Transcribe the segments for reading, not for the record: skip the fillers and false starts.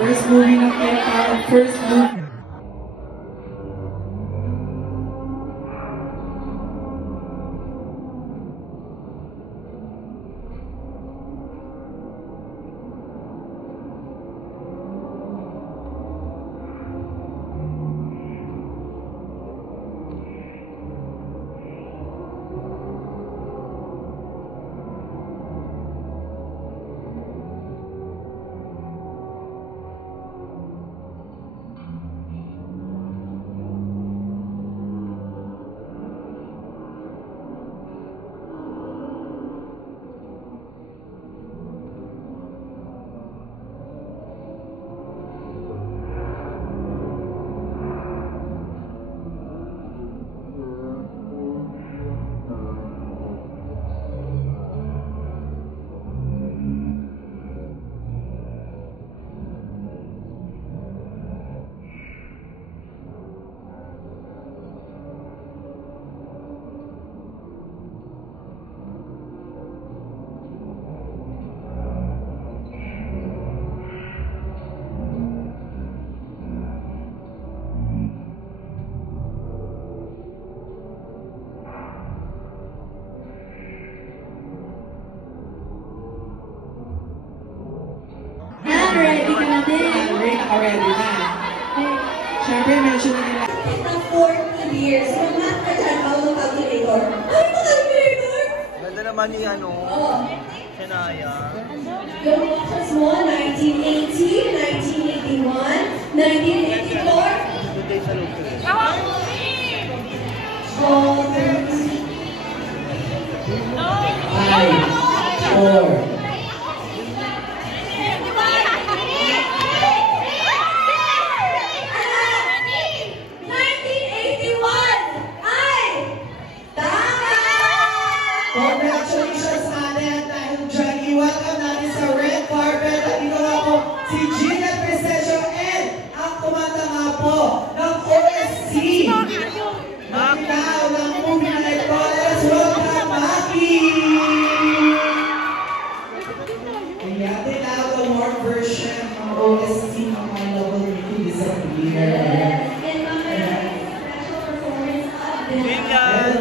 First movie na kaya first movie. Ready ka na din. Ready na. Siyempre, mention na nila. Ng 40 years, naman ka dyan, ang calculator. Ay, ito calculator! Ganda naman yung ano. Oo. Shania. Yung options mo, 1980, 1981, 1984. Good day sa loob. Five, four. Congratulations, Annette! Dahil dyan, i-welcome natin sa red carpet at ginawa po si Gina Presencio and ang kumanta nga po ng OST. Nakitaw ng movie na ito. Let's welcome Maki! Kaya din na the more version ng OST ng My Love Will Make You Disappear. And mamaya, special performance of this. Ganyan!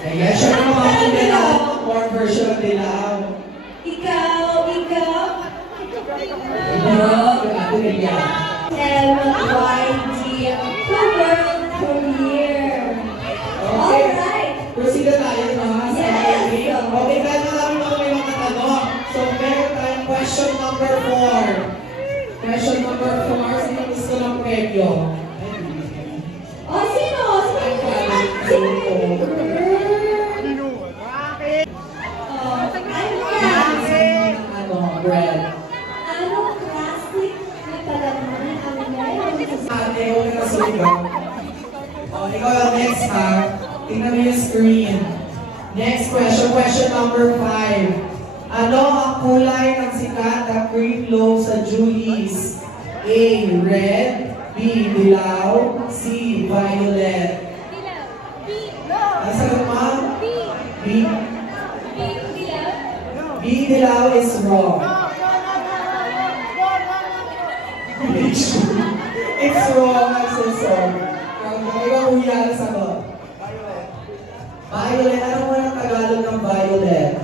Ayan, siya naman mga dilaw. More version ng dilaw. Ikaw. MYD, the world premiere. Alright. Proceed na tayo naman sa okay. Okay, dahil marami pa may mga tanong. So, meron tayong question number 4. Question number 4, sino gusto ng premyo? Oh, sino? Bread. Anong classic na palaman ang meron? Ate, huwag ka nasuligaw. Ikaw yung next ha. Tingnan mo yung screen. Next question, question number 5. Ano ang kulay ng sikat na cream loaf sa Julie's? A. Red. B. Dilaw. C. Violet. Ang sagot mo? B. B. Dilaw is wrong. It's wrong, I'm so sorry. Ikaw huya na sagot. Violet. Ano mo ng Tagalog ng violet?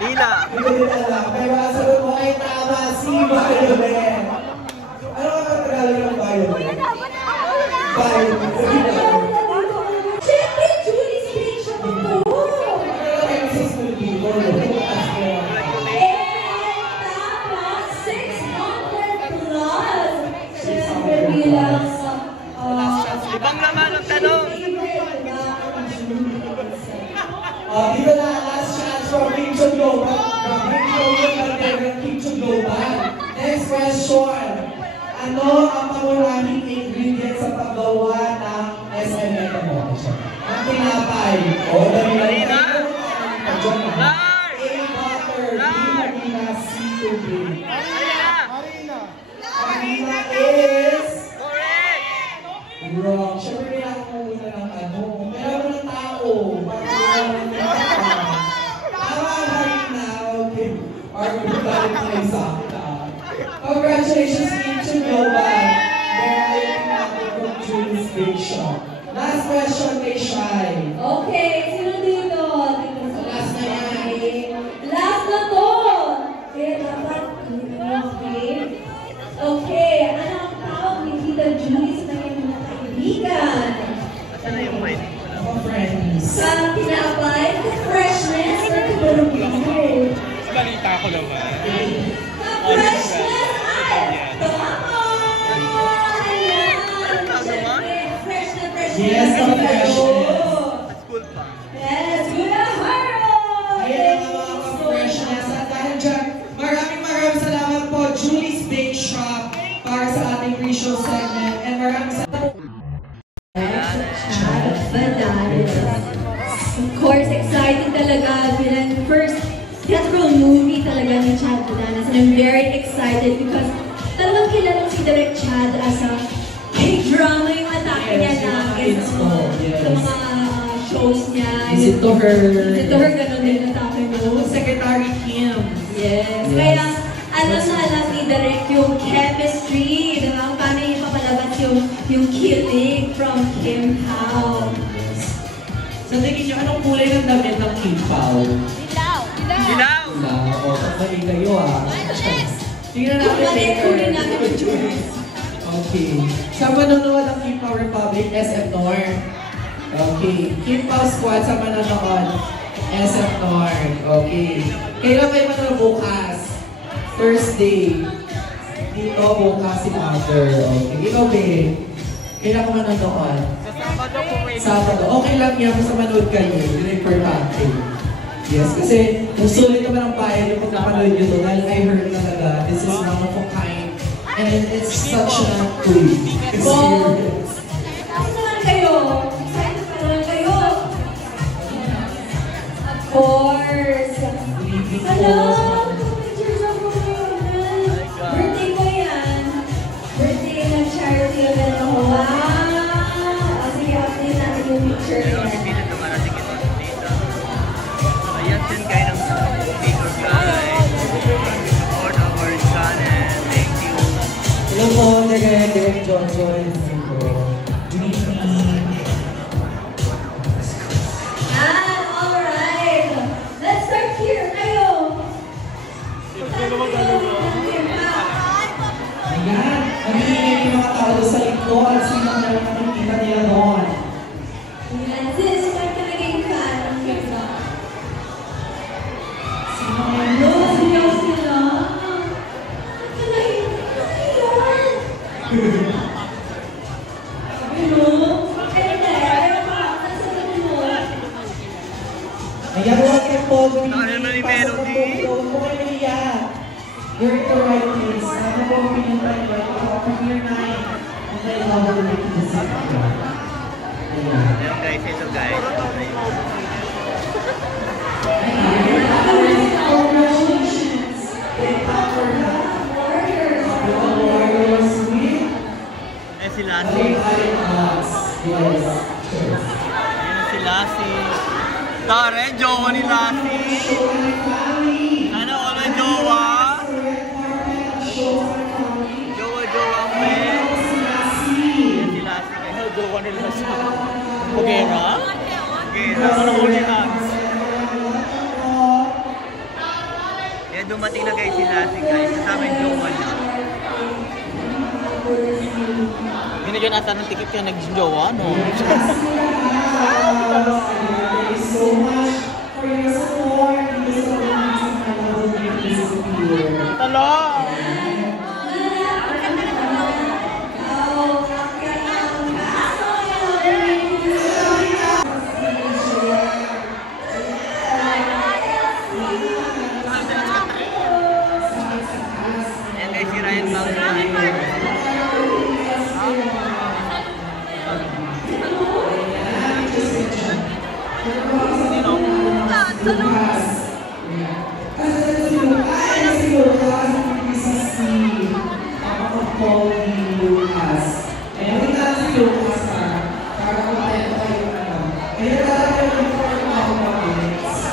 Lila. Hindi din alam. Pero ang sagot mo ay tama, si violet. Ano ang Tagalog ng violet? Violet. Siyempre, Julie's page ako po. Ibang naman ang tanong. Dito na, last chance Kim Global. Kim Global. Next question. Ano ang pangunahing ingredient sa paggawa ng SML mo? Ang tinapay. O, dali na. A, butter. B, harina. C, tubig. Harina is... wrong. Siyempre, kailangan mo muna ng ano. Kailangan ng tao. Tama, harina. Okay. Or, balik na yung sakta. Congratulations, Team Global. There are your pinapit from Julie's Big Shop. Last question kay Shai. Okay, sino dito? Last na yan. Last na to! Kaya dapat, okay. Okay, ano ang tawag ni Tita Julie sa kanyang mga kaibigan? Asan na yung mic? Ako, friends. Sa tinapay, freshness, or kabalubin? Balita ko naman. Freshness! Tama! Ayan! Siyempre, fresh na fresh Yes, na ang freshness. Sa school pa. Yes, Kuya Harold! Ayan ang mga freshness. At dahil dyan, maraming salamat po, Julie's Bake Shop, para sa ating pre-show segment. And maraming salamat. Chad Bananas. Of course, exciting talaga bilang first theatrical movie talaga ni Chad Bananas. And I'm very excited because talagang kilala si Direk Chad as a K-drama yung atake niya Yes, yung mga lagi hits sa mo, yes. mga shows niya. Visit to her. Visit to her, ganun din atake mo. Secretary Kim. Yes. Yes. Kaya alam na alam ni Direk yung chemistry, diba? Paano yung papalabas yung killing from Kim Pao. Sa tingin niyo, anong kulay ng damit ng Kim Pao? Dilaw! O, mali kayo ah. Tingnan natin Kung mali, later. kunin natin yung choice. Okay. Sa manonood ng Kim Pao Republic, SM North. Okay. Kim Pao Squad sa manonood, SM North. Okay. Kailan kayo manonood bukas? Thursday. Dito bukas si Mother. Okay. Ikaw, babe. Kailan ka manonood? Sabado. Okay lang yan kung sa manood kayo. Yun ang importante. Yes, kasi sulit naman ang bayan yung pagkapanood nyo to dahil I heard talaga this is one of a kind and it's such a cool experience. Excited naman kayo. Excited pa naman kayo. Of course. Hello! Pictures ako ngayon. Birthday ko yan. Birthday ng charity event ako. Wow! Sige, update natin yung picture Pero niya. repeated naman natin ito dito. Ayan din kayo ng speaker guys. Support our channel. Thank you. Hello po, Direk Jojo. Alright. Let's start here. Kayo. Ayan, nagiging yung mga tao doon sa likod at sino na lang nakikita nila doon. Yan. Sis, ba't ka naging fan ng ganda? Sino na Hello, yun? siyaw sila. Ba't ka naging fan? Hello? Pero pa, nasa sabi mo? Ayan, welcome po. Ano naman yung melody? Huwag po kayo iiyak. You're in the right place. Ano po ang pinuntahan ba? Ito, premiere 9. And then, love will make you the second one. Ayan. Ayan guys, ito guys. Congratulations. With our warriors with Eh si Ate Lassie. Allen Ox. Yes. Sure. Ayan si Lassie. Tare, jowa ni Lassie. Show my family. Ano, wala jowa? Red carpet. Show my family. Jowa pe. Ayan si Lassie. Kaya jowa ni Lassie. Pugera? Pugera. Ano uli hands? Kaya dumating na guys si Lassie guys. Kasama yung jowa niya. Binigyan ata ng ticket kaya nag-jowa, no? Thank you so much for your support. Thank you so much. I love you. Disappear. Talo! Lucas. Ayan si Lucas. Si Paul ni Lucas. Ayan, kita na si Lucas ha. Para kontento kayo ano. Ayan, talaga yung report na ako mag-next.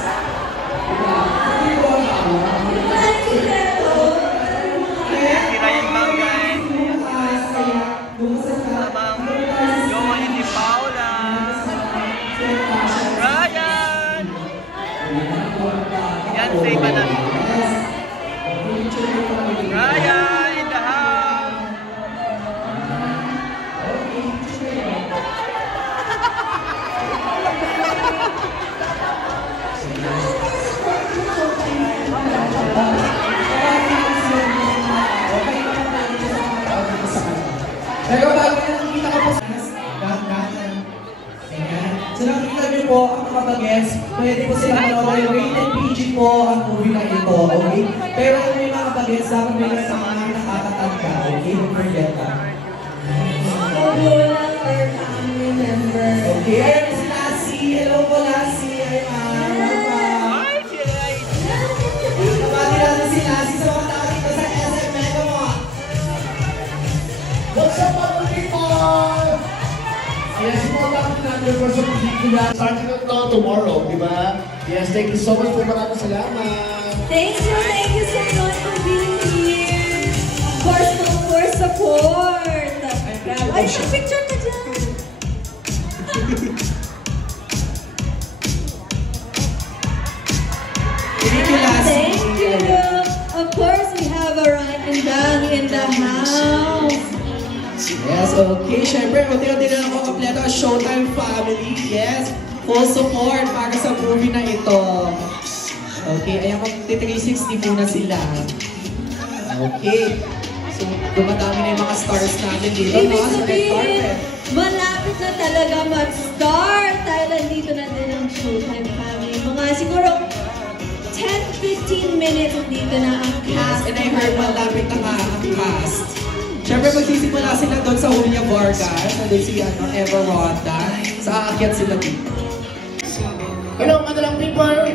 Hindi ko ako. Si Ryan Bangay. Lucas, kaya Lucas sa Joey Di Paula. Ryan! Yan, say pa na. Ryan in the house! Pero bago na nakikita ko po sa gaganan. Ayan. So nakikita niyo po ang mga bagets, pwede po sila manood. Rated PG po ang movie na ito, okay? Pero kung may mga bagets, dapat may sa mga nakakatanda, okay? Don't forget that. Magulang or family member. Okay, ayan si Lassie. Hello po Lassie. Ayan, welcome. Ay, si Ray! Kamati natin si Lassie sa mga tao dito sa SM Megamart. What's up, mga people? Yes, po lang natin po sa pelikula. Starting na ito tomorrow, di ba? Yes, thank you so much po. Maraming salamat. Thank you so much for being here. Of course, support. Ay, picture ka dyan. Thank you, Lassie. Thank you. Of course, we have a Ryan and Bang in the house. Yes, okay. Siyempre, unti-unti na lang ako kompleto ang Showtime family. Yes, full support para sa movie na ito. Okay, ayan, mag-360 muna sila. Okay. So, dumadami na yung mga stars natin dito, Ibig no? Sa red sabihin, carpet. malapit na talaga mag-start dahil nandito na din ang Showtime family. Mga siguro 10-15 minutes dito na ang cast. And I heard malapit na nga ang cast. Siyempre, magsisimula sila doon sa Julia Vargas. Nandun si Eva Ronda. Sa aakyat sila dito. Hello, madalang people!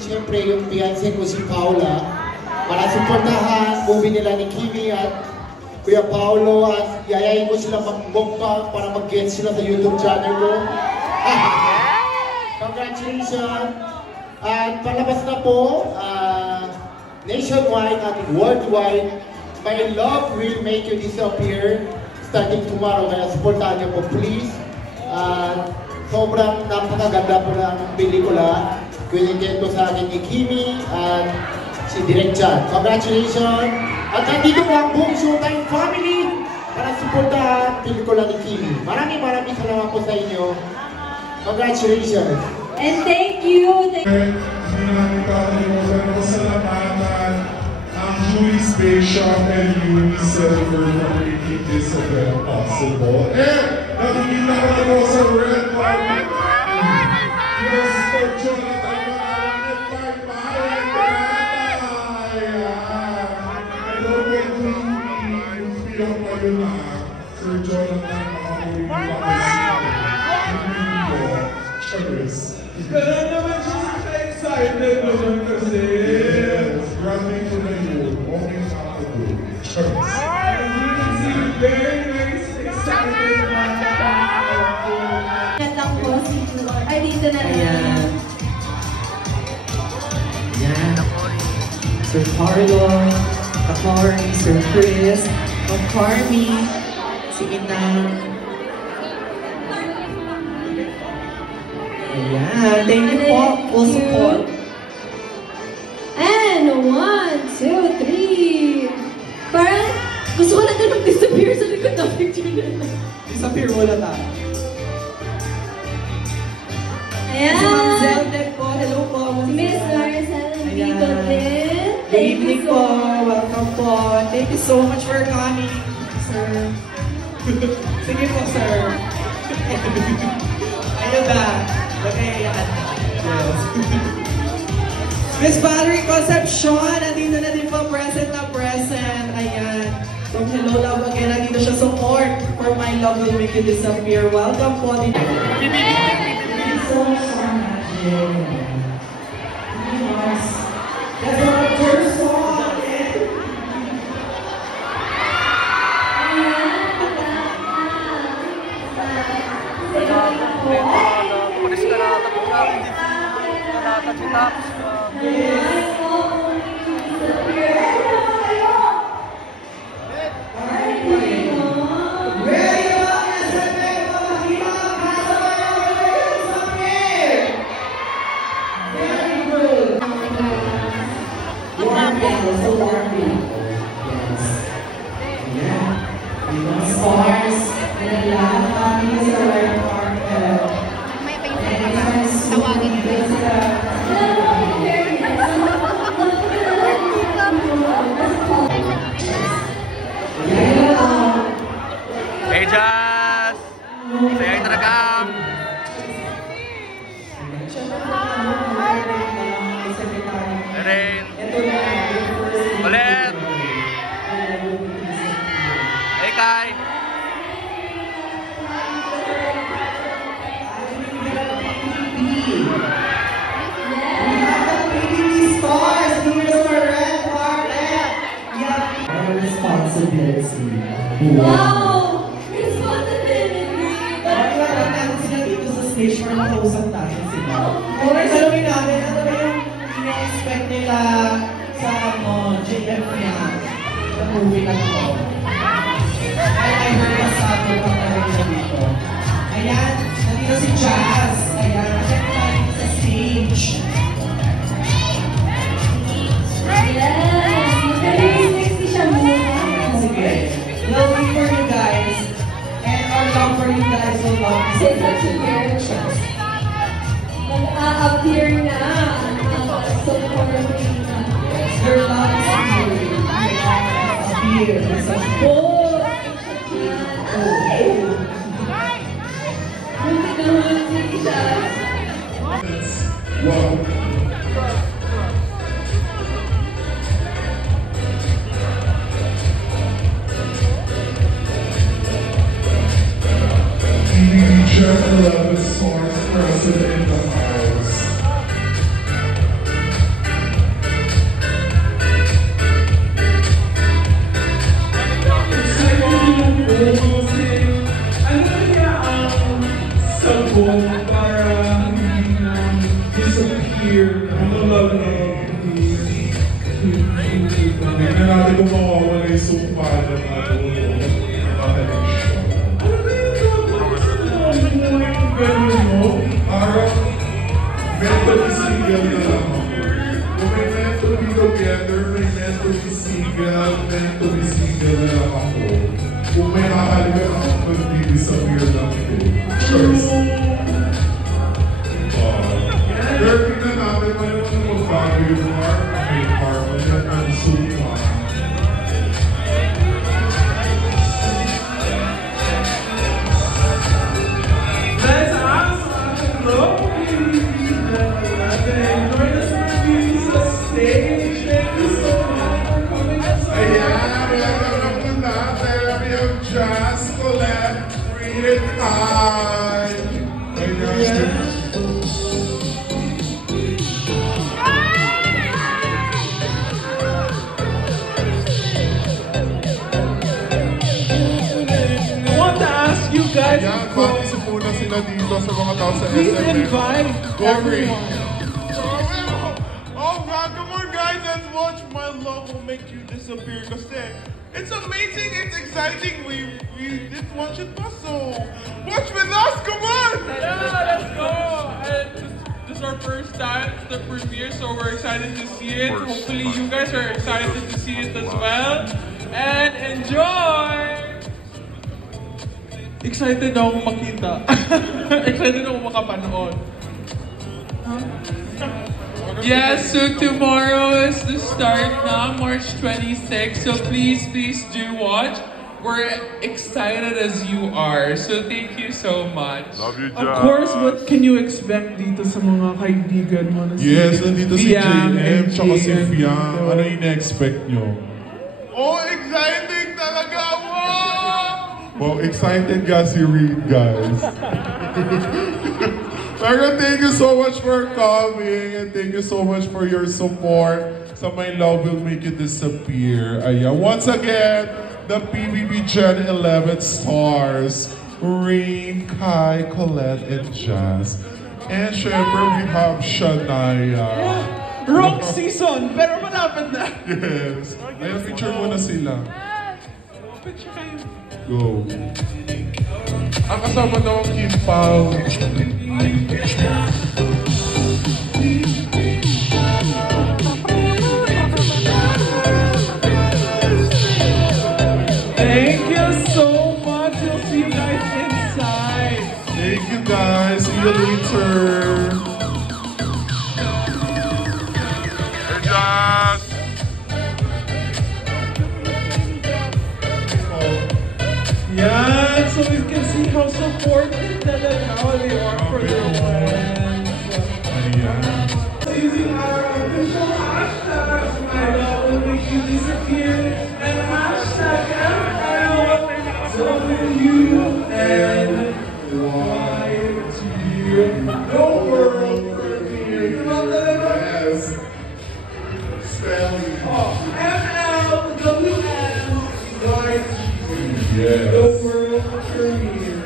Siyempre, yung fiancé ko si Paula. Para supportahan, movie nila ni Kimi at Kuya Paolo. At yayayin ko sila mag-mukbang para mag-get sila sa YouTube channel ko. Congratulations! At palabas na po, nationwide at worldwide, My Love Will Make You Disappear starting tomorrow. Kaya supportahan niyo po, please. Sobrang napakaganda po ng pelikula. Kwento ko sa akin ni Kimi at si Direk Chan. Congratulations! At nandito po ang buong Showtime family para supportahan pelikula ni Kimi. Maraming salamat po sa inyo. Congratulations! And thank you. Hindi namin kakalimutan ko salamatan ang Julie Spaceshop and UNICEF for making this event possible. And nakikita ko na po sa red carpet. Yes, Sir Jonathan Manalaman, Mark Mahalan, I don't want to feel ko yun na Sir Jonathan Manalaman Charis. Kaya naman siya excited naman kasi. Yes, grabe ko na yun. Okay na ako. Charis. Very nice, excited na. Yan lang po si ay dito na lang. Ayan. Ayan. Sir Carlo, Kakori, Sir Chris, Carmi, si Inang. Ayan. Thank you po. Full support. And 1, 2, 3. Parang gusto ko na din mag-disappear sa likod ng picture nila. Disappear wala tayo. Ayan. Si Ma'am Zeldek po. Hello po. Si Miss Maricel Ayan. nandito din. Good evening po. Welcome po. Thank you so much for coming, sir. Sige po, sir. Ayun na. Magkayaan. Yes. Miss Valerie Concepcion, nandito na din po, present na present. Ayan. From Hello Love again, nandito siya support for My Love Will Make You Disappear. Welcome po. Thank you so much. shoutout si Taps. Hey Jazz! Saya terekam! Erin! Ulit! Hey Kai! Wow! Responsibility! Bakit natin sila dito sa stage para makausap natin sila? Tanungin namin, ano ba yung ina-expect nila sa JF niya, sa movie na to? I heard na sa ato pang tanongin siya dito. Ayan, nandito si Jazz. Ayan, check tayo sa stage. Yes! Magkalinis siya muna. Sige. We'll wait for you guys. And our love for you guys will love you. Say such a weird siya. Mag-a-appear na. So, for me. Your love is here. Appear. Oh! Ay! Muntik na muntik siya. Wow. Jeff 11 Stars president in the house. Sabon para hindi na disappear. Ano lang tingnan natin kung mawawala yung sumpa ng ano. Mentally single na lang ako. Kung may meant to be together, may meant to be single na lang ako. Kung may nakakalimutan ako, mag-disappear lang ako. Cheers! Pero tingnan natin, ano naman magbago yung main part yan ang sumpa. Let's ask hello. Jazz, Colette, Reed, Kai. I want to ask you guys. Yan, bakit muna sila dito sa mga tao sa Please SM. invite everyone. Oh God, come on guys, let's watch My Love Will Make You Disappear. Kasi it's amazing, it's exciting. We didn't watch it so watch with us, come on! Yeah, let's go. And this is our first time, it's the premiere, so we're excited to see it. Hopefully you guys are excited to see it as well. And enjoy! Excited na akong makita. Excited na akong makapanood. Yes, so tomorrow is the start now, March 26. So please do watch. We're excited as you are. So thank you so much. Love you, Of course, what can you expect dito sa mga kaibigan mo? Na Yes, nandito si Fiam JM, and tsaka si JM Fiam. dito. Ano yung na-expect nyo? Oh, exciting talaga! Wow! Well, excited ka si Reed, guys. Pero thank you so much for coming and thank you so much for your support sa My Love Will Make You Disappear. Ayan. Once again, the PBB Gen 11 stars, Rain, Kai, Colette, and Jazz. And syempre, we have Shania. Wrong season, pero malapit na. Yes. Ayan, picture mo na sila. Picture kayo. Go. Ang kasama daw ang Kim Pao. Thank you so much. We'll see you guys inside. Thank you guys. See you later. Yeah, so we can see how supportive talaga they are for their fans. Using our official hashtag, my love will make you disappear, and hashtag MLW and YG. No world premiere. Come on, yes. Spelling. MLWN YG. Yes. The world premiere.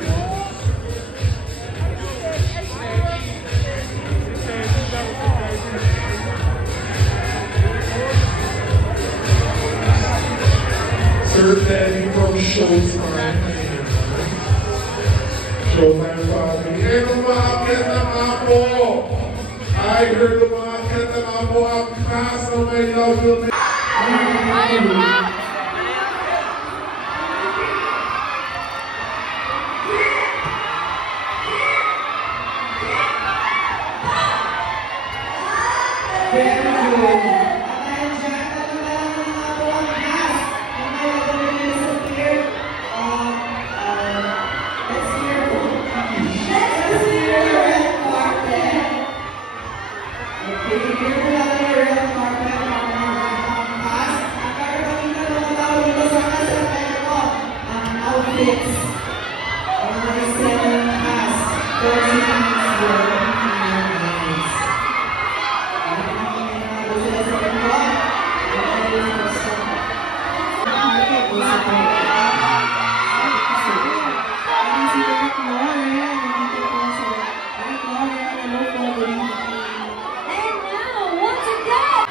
Sir Teddy from Showtime. Showtime family. Eh, umaakit na nga po. I heard umaakit na nga po ang cast ng My Love Will Make. Very good. At dahil dyan, tatangalan ng mga po ang cast ng mga gawin disappear. Let's hear po. Let's hear the red carpet. Okay, here po natin yung red carpet ng mga cast. At kakapakita ng mga tao dito sa kasal tayo po ang outfits ng mga extended cast. For the year. And now, once again,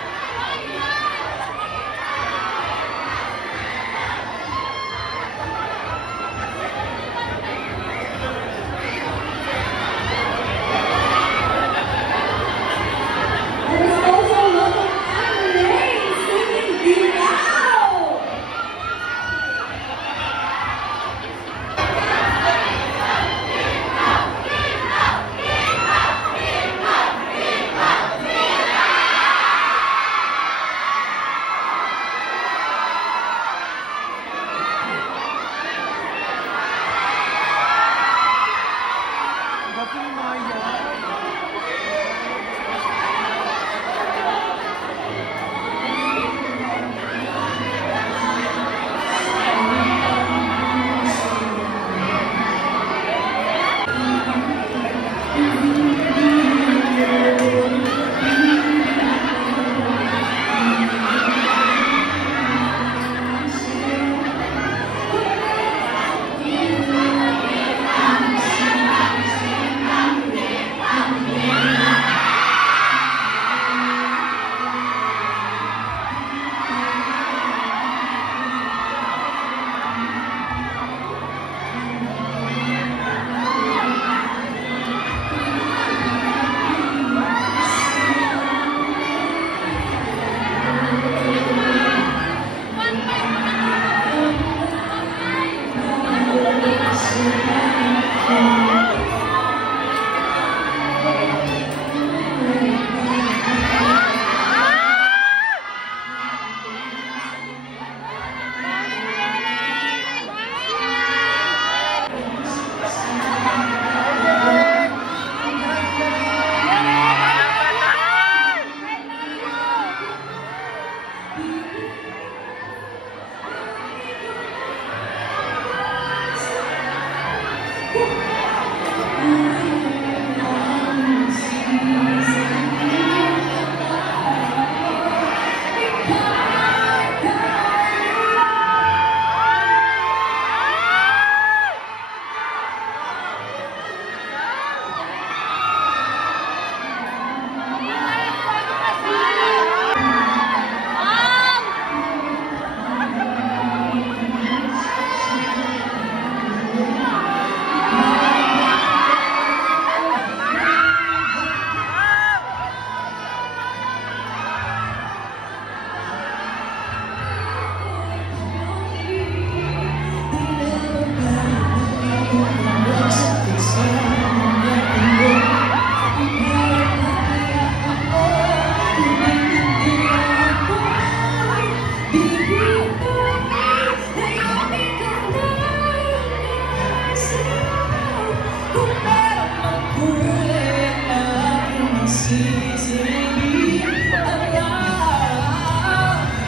easily be around.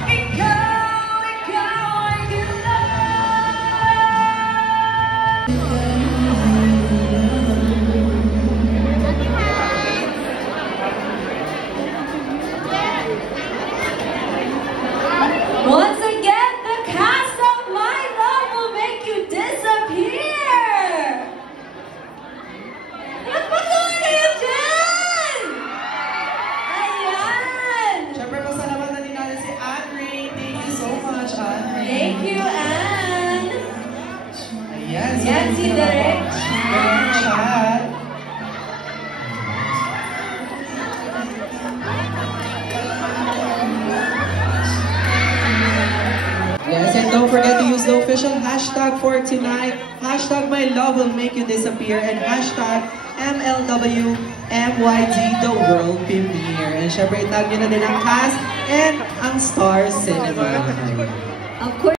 Ikaw ay Once again, the cast of My Love Will Make You Disappear! Magpatuloy kayo dyan! Ayan! Siyempre, pasalamatan din natin si Anne Ray. Thank you so much, Anne Ray. Thank you, Anne! Ayan, Ayan, si Direk Direk Chat. Yes, and don't forget to use the official hashtag for tonight. Hashtag My Love Will Make You Disappear and hashtag MLWMYD The World Premiere. And syempre, itag nyo na din ang cast and ang Star Cinema. Of course.